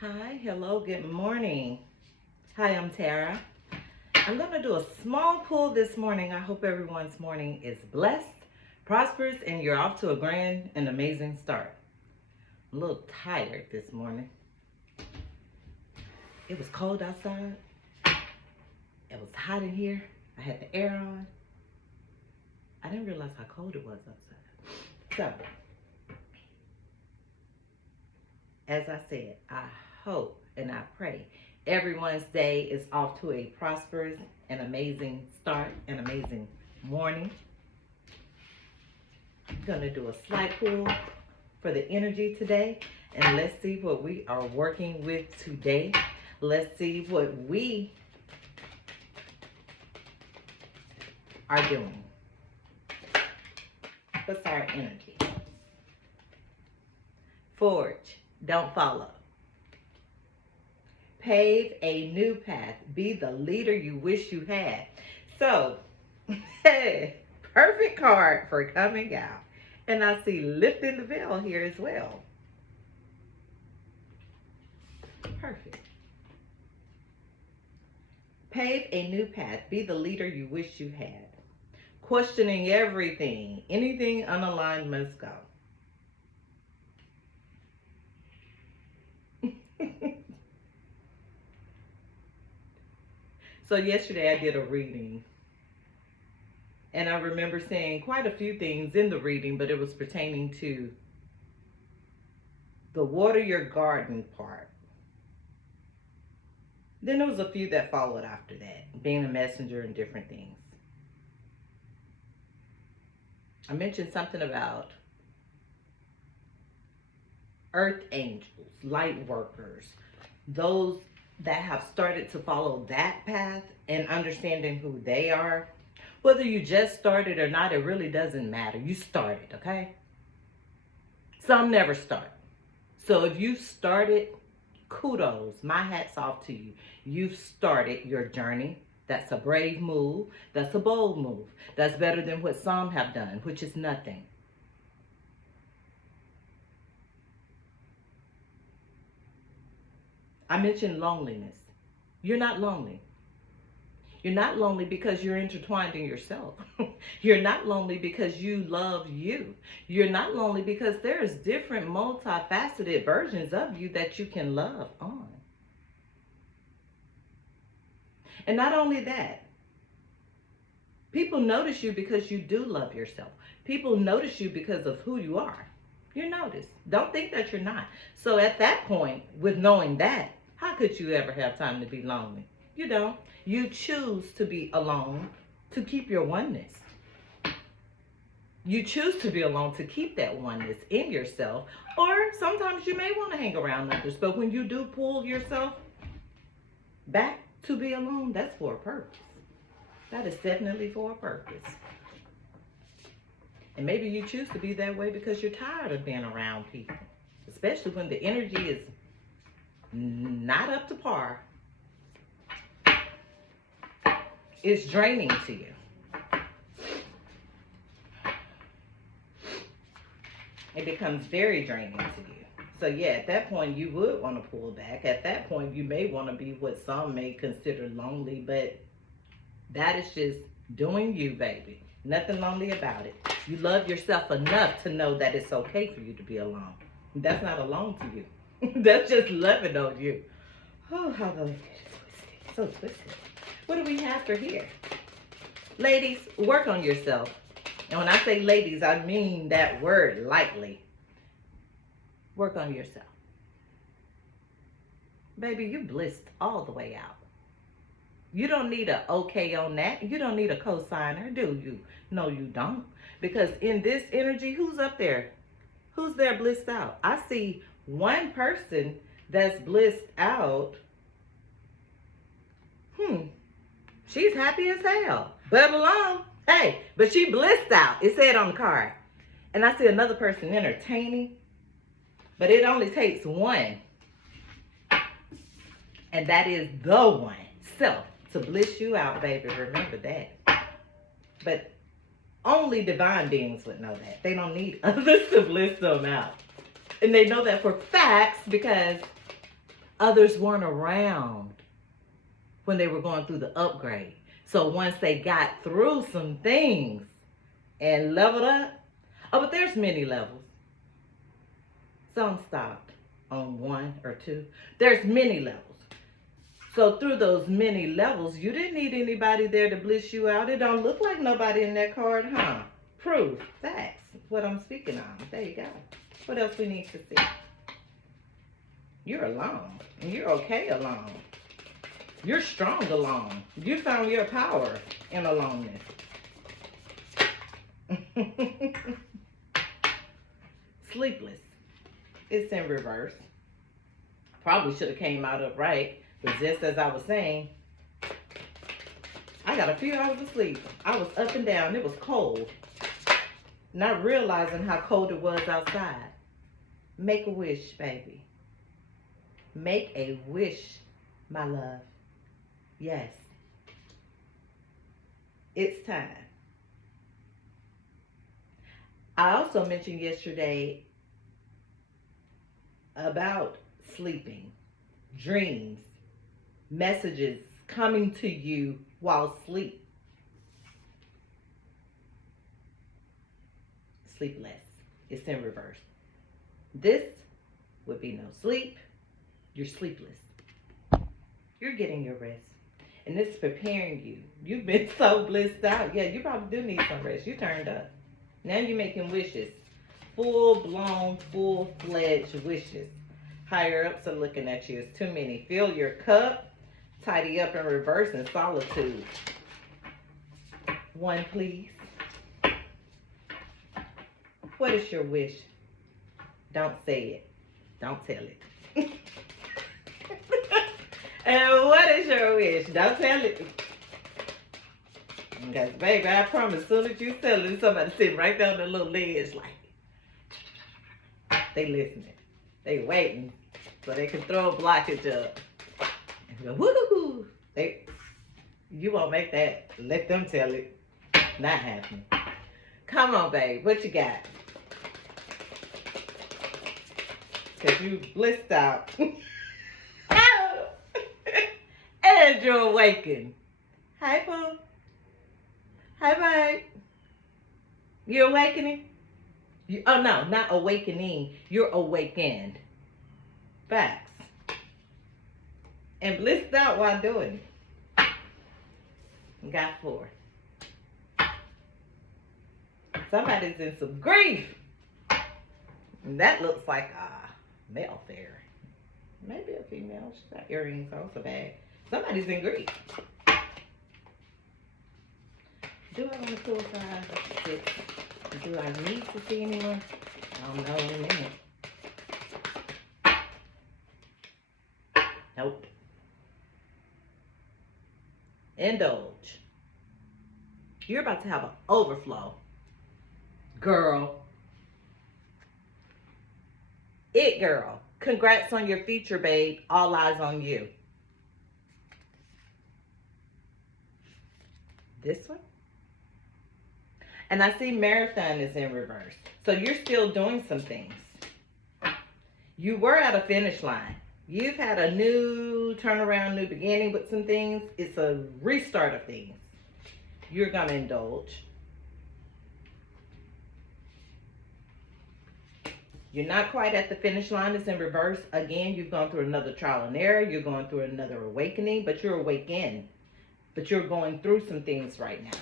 Hi, hello, good morning. Hi, I'm Tara. I'm going to do a small pull this morning. I hope everyone's morning is blessed, prosperous, and you're off to a grand and amazing start. I'm a little tired this morning. It was cold outside. It was hot in here. I had the air on. I didn't realize how cold it was outside. So, as I said, I hope and I pray everyone's day is off to a prosperous and amazing start, an amazing morning. I'm going to do a slight pull for the energy today, and let's see what we are working with today. Let's see what we are doing. What's our energy? Forge, don't follow. Pave a new path. Be the leader you wish you had. So, hey, perfect card for coming out. And I see lifting the veil here as well. Perfect. Pave a new path. Be the leader you wish you had. Questioning everything. Anything unaligned must go. So yesterday I did a reading. And I remember saying quite a few things in the reading, but it was pertaining to the water your garden part. Then there was a few that followed after that, being a messenger and different things. I mentioned something about earth angels, light workers, those that have started to follow that path and understanding who they are. Whether you just started or not, it really doesn't matter. You started, okay? Some never start. So if you started, kudos, my hat's off to you. You've started your journey. That's a brave move. That's a bold move. That's better than what some have done, which is nothing. I mentioned loneliness. You're not lonely. You're not lonely because you're intertwined in yourself. You're not lonely because you love you. You're not lonely because there's different multifaceted versions of you that you can love on. And not only that, people notice you because you do love yourself. People notice you because of who you are. You're noticed. Don't think that you're not. So at that point, with knowing that, how could you ever have time to be lonely? You don't. You choose to be alone to keep your oneness. You choose to be alone to keep that oneness in yourself. Or sometimes you may want to hang around others. But when you do pull yourself back to be alone, that's for a purpose. That is definitely for a purpose. And maybe you choose to be that way because you're tired of being around people. Especially when the energy is not up to par. It's draining to you. It becomes very draining to you. So yeah, at that point you would want to pull back. At that point you may want to be what some may consider lonely, but that is just doing you, baby. Nothing lonely about it. You love yourself enough to know that it's okay for you to be alone. That's not alone to you. That's just loving on you. Oh, how the so twisted. What do we have for here? Ladies, work on yourself. And when I say ladies, I mean that word lightly. Work on yourself. Baby, you blissed all the way out. You don't need a okay on that. You don't need a cosigner, do you? No, you don't. Because in this energy, who's up there? Who's there blissed out? I see one person that's blissed out. She's happy as hell. But alone. Hey, but she blissed out. It said on the card. And I see another person entertaining. But it only takes one. And that is the one. Self. To bliss you out, baby. Remember that. But only divine beings would know that. They don't need others to bliss them out. And they know that for facts because Others weren't around when they were going through the upgrade. So once they got through some things and leveled up, oh, but there's many levels. Some stopped on 1 or 2. There's many levels. So through those many levels, you didn't need anybody there to bliss you out. It don't look like nobody in that card, huh? Proof, facts, what I'm speaking on. There you go. What else we need to see? You're alone, and you're okay alone. You're strong alone. You found your power in aloneness. Sleepless. It's in reverse. Probably should have came out upright, but just as I was saying, I got a few hours of sleep. I was up and down. It was cold. Not realizing how cold it was outside. Make a wish, baby. Make a wish, my love. Yes. It's time. I also mentioned yesterday about sleeping, dreams, messages coming to you while asleep. Sleepless. It's in reverse. This would be no sleep. You're sleepless. You're getting your rest. And it's preparing you. You've been so blissed out. Yeah, you probably do need some rest. You turned up. Now you're making wishes. Full-blown, full-fledged wishes. Higher ups are looking at you. It's too many. Fill your cup. Tidy up in reverse in solitude. 1, please. What is your wish? Don't say it. Don't tell it. And what is your wish? Don't tell it. Because, baby, I promise, as soon as you tell it, somebody sitting right there on the little ledge, like, they listening. They waiting so they can throw a blockage up. And go, woo-hoo-hoo. You won't make that. Let them tell it. Not happening. Come on, babe. What you got? Because you blissed out. And you're awakened. Hi, Pooh. Hi, babe. You're awakening? Oh, no, not awakening. You're awakened. Facts. And blissed out while doing it. Got 4. Somebody's in some grief. And that looks like a male fairy. Maybe a female. She's got earrings on, so bad. Somebody's in grief. Do I want to pull 5 or 6? Do I need to see anyone? I don't know in a minute. Nope. Indulge. You're about to have an overflow. Girl. It girl. Congrats on your feature, babe. All eyes on you. This one? And I see marathon is in reverse. So you're still doing some things. You were at a finish line. You've had a new turnaround, new beginning with some things. It's a restart of things. You're going to indulge. You're not quite at the finish line. It's in reverse. Again, you've gone through another trial and error. You're going through another awakening, but you're awakened. But you're going through some things right now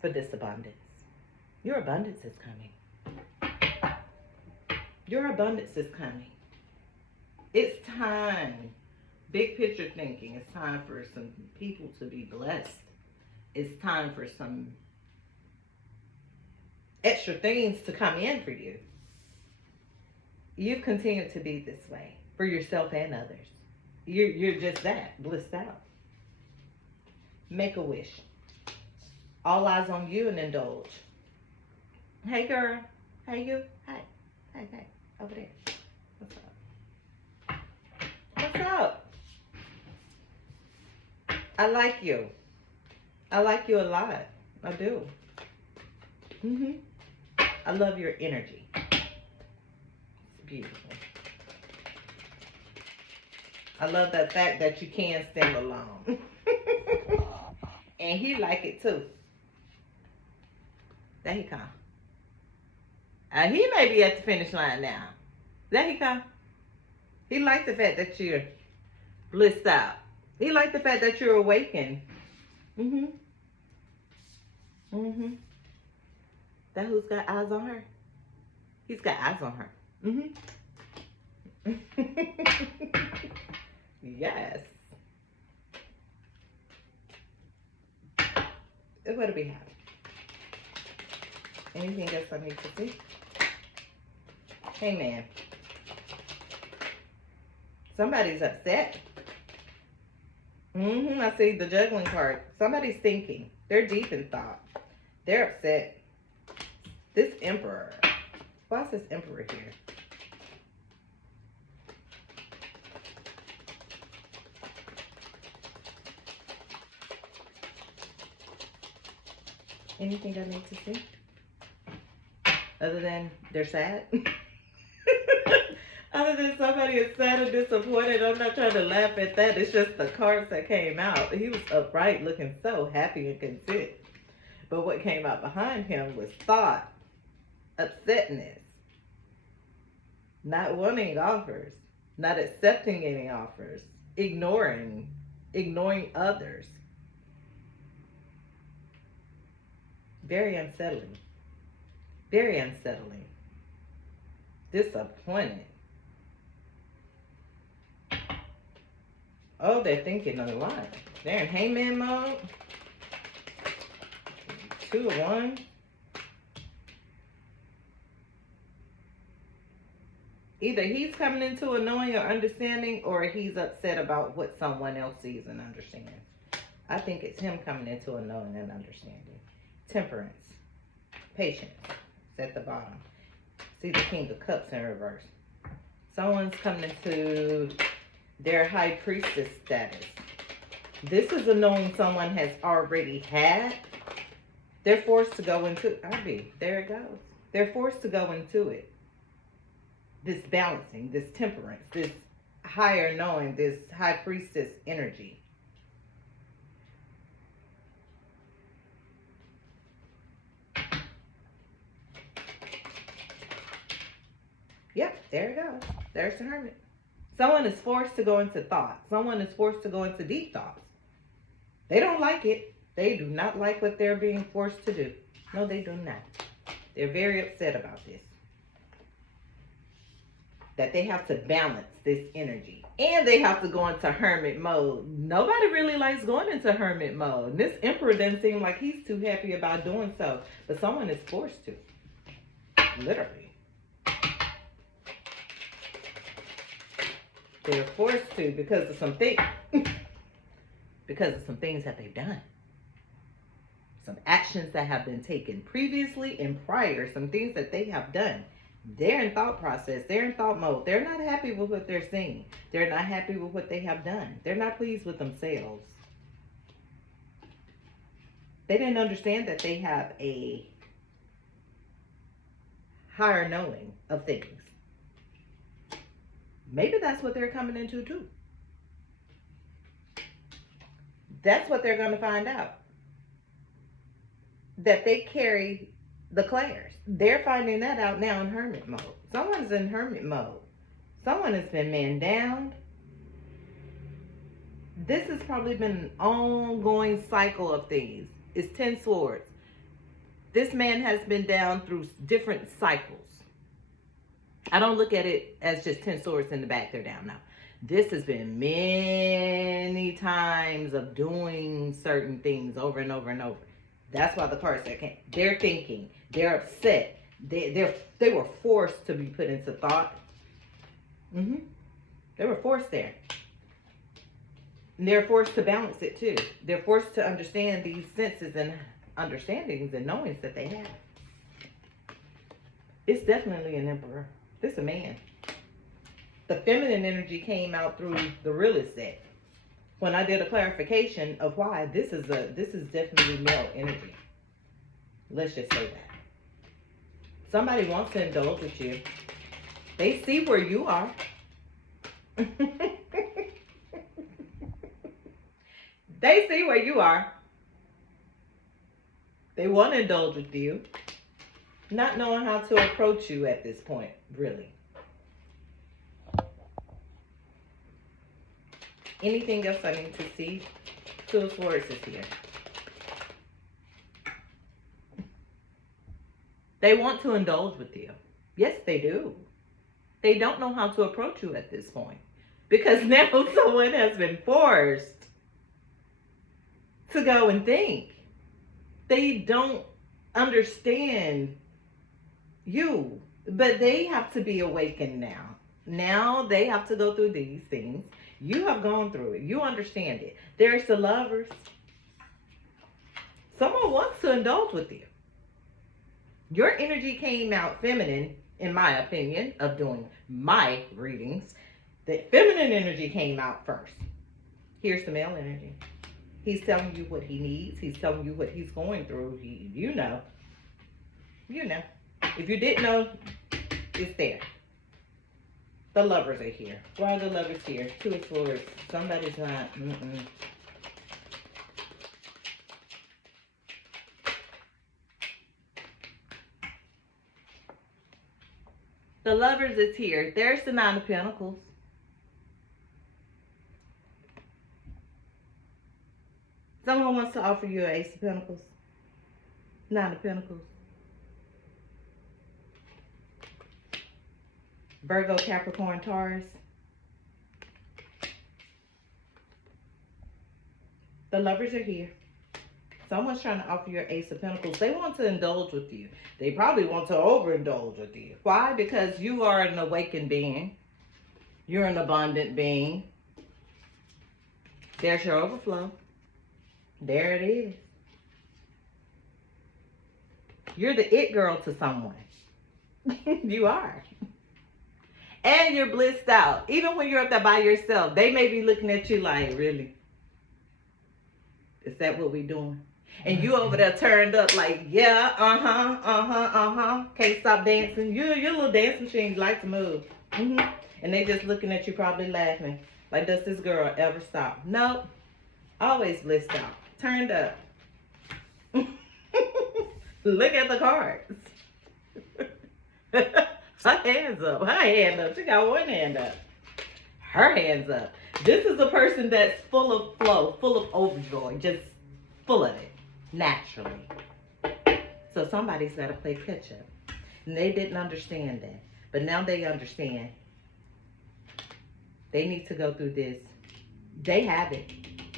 for this abundance. Your abundance is coming. Your abundance is coming. It's time. Big picture thinking. It's time for some people to be blessed. It's time for some extra things to come in for you. You've continued to be this way for yourself and others. You're just that, blissed out. Make a wish. All eyes on you and indulge. Hey, girl. Hey, you. Hey. Hey, hey. Over there. What's up? What's up? I like you. I like you a lot. I do. I love your energy. It's beautiful. I love the fact that you can stand alone. And he like it too. There he come. He may be at the finish line now. There he come. He liked the fact that you're blissed out. He liked the fact that you're awakened. Mm-hmm. Mm-hmm. That who's got eyes on her? He's got eyes on her. Mm-hmm. Yes. What do we have? Anything else I need to see? Hey, man. Somebody's upset. I see the juggling card. Somebody's thinking. They're deep in thought. They're upset. This Emperor. Why is this Emperor here? Anything I need to see? Other than they're sad? Other than somebody is sad and disappointed, I'm not trying to laugh at that. It's just the cards that came out. He was upright, looking so happy and content. But what came out behind him was thought, upsetness, not wanting offers, not accepting any offers, ignoring others. Very unsettling. Very unsettling. Disappointed. Oh, they're thinking a lot. They're in hangman mode. 2 of 1. Either he's coming into a knowing or understanding, or he's upset about what someone else sees and understands. I think it's him coming into a knowing and understanding. Temperance. Patience. It's at the bottom. See the King of Cups in reverse. Someone's coming into their high priestess status. This is a knowing someone has already had. They're forced to go into it. There it goes. They're forced to go into it. This balancing, this temperance, this higher knowing, this high priestess energy. Yep, there it goes. There's the Hermit. Someone is forced to go into thought. Someone is forced to go into deep thoughts. They don't like it. They do not like what they're being forced to do. No, they do not. They're very upset about this. That they have to balance this energy. And they have to go into hermit mode. Nobody really likes going into hermit mode. This Emperor doesn't seem like he's too happy about doing so. But someone is forced to. Literally. They're forced to because of some things. Because of some things that they've done. Some actions that have been taken previously and prior. Some things that they have done. They're in thought process. They're in thought mode. They're not happy with what they're seeing. They're not happy with what they have done. They're not pleased with themselves. They didn't understand that they have a higher knowing of things. Maybe that's what they're coming into too. That's what they're going to find out. That they carry the clairs. They're finding that out now in hermit mode. Someone's in hermit mode. Someone has been man down. This has probably been an ongoing cycle of things. It's 10 swords. This man has been down through different cycles. I don't look at it as just 10 swords in the back, they're down now. This has been many times of doing certain things over and over and over. That's why the cards that came. They're thinking. They're upset. They were forced to be put into thought. They were forced there. And they're forced to balance it too. They're forced to understand these senses and understandings and knowings that they have. It's definitely an Emperor. This is a man. The feminine energy came out through the realist deck. When I did a clarification of why, this is definitely male energy. Let's just say that. Somebody wants to indulge with you. They see where you are. They see where you are. They want to indulge with you, not knowing how to approach you at this point, really. Anything else I need to see? Two of Swords is here. They want to indulge with you. Yes, they do. They don't know how to approach you at this point. Because now someone has been forced to go and think. They don't understand you. But they have to be awakened now. Now they have to go through these things. You have gone through it. You understand it. There's the Lovers. Someone wants to indulge with you. Your energy came out feminine, in my opinion, of doing my readings. The feminine energy came out first. Here's the male energy. He's telling you what he needs. He's telling you what he's going through. You know. You know. If you didn't know, it's there. The Lovers are here. Why are the Lovers here? Two of Swords. Somebody's not. The Lovers is here. There's the Nine of Pentacles. Someone wants to offer you an Ace of Pentacles. Nine of Pentacles. Virgo, Capricorn, Taurus. The Lovers are here. Someone's trying to offer you an Ace of Pentacles. They want to indulge with you. They probably want to overindulge with you. Why? Because you are an awakened being. You're an abundant being. There's your overflow. There it is. You're the it girl to someone. You are. And you're blissed out. Even when you're up there by yourself, they may be looking at you like, really? Is that what we doing? And you over there turned up like, yeah, can't stop dancing. You're a little dance machine, you like to move. And they just looking at you probably laughing. Like, does this girl ever stop? Nope. Always blissed out. Turned up. Look at the cards. Her hands up. Her hand up. She got one hand up. Her hands up. This is a person that's full of flow, full of overjoy, just full of it, naturally. So somebody's got to play catch up. And they didn't understand that. But now they understand. They need to go through this. They have it.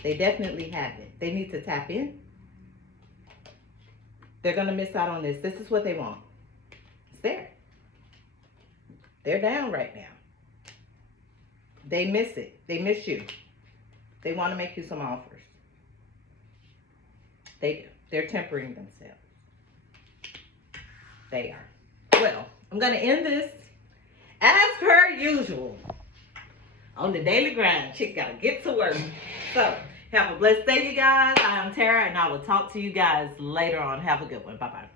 They definitely have it. They need to tap in. They're going to miss out on this. This is what they want. It's there. They're down right now. They miss it. They miss you. They want to make you some offers. They do. They're tempering themselves. They are. Well, I'm going to end this as per usual. On the daily grind. Chick got to get to work. So, have a blessed day, you guys. I am Tara, and I will talk to you guys later on. Have a good one. Bye-bye.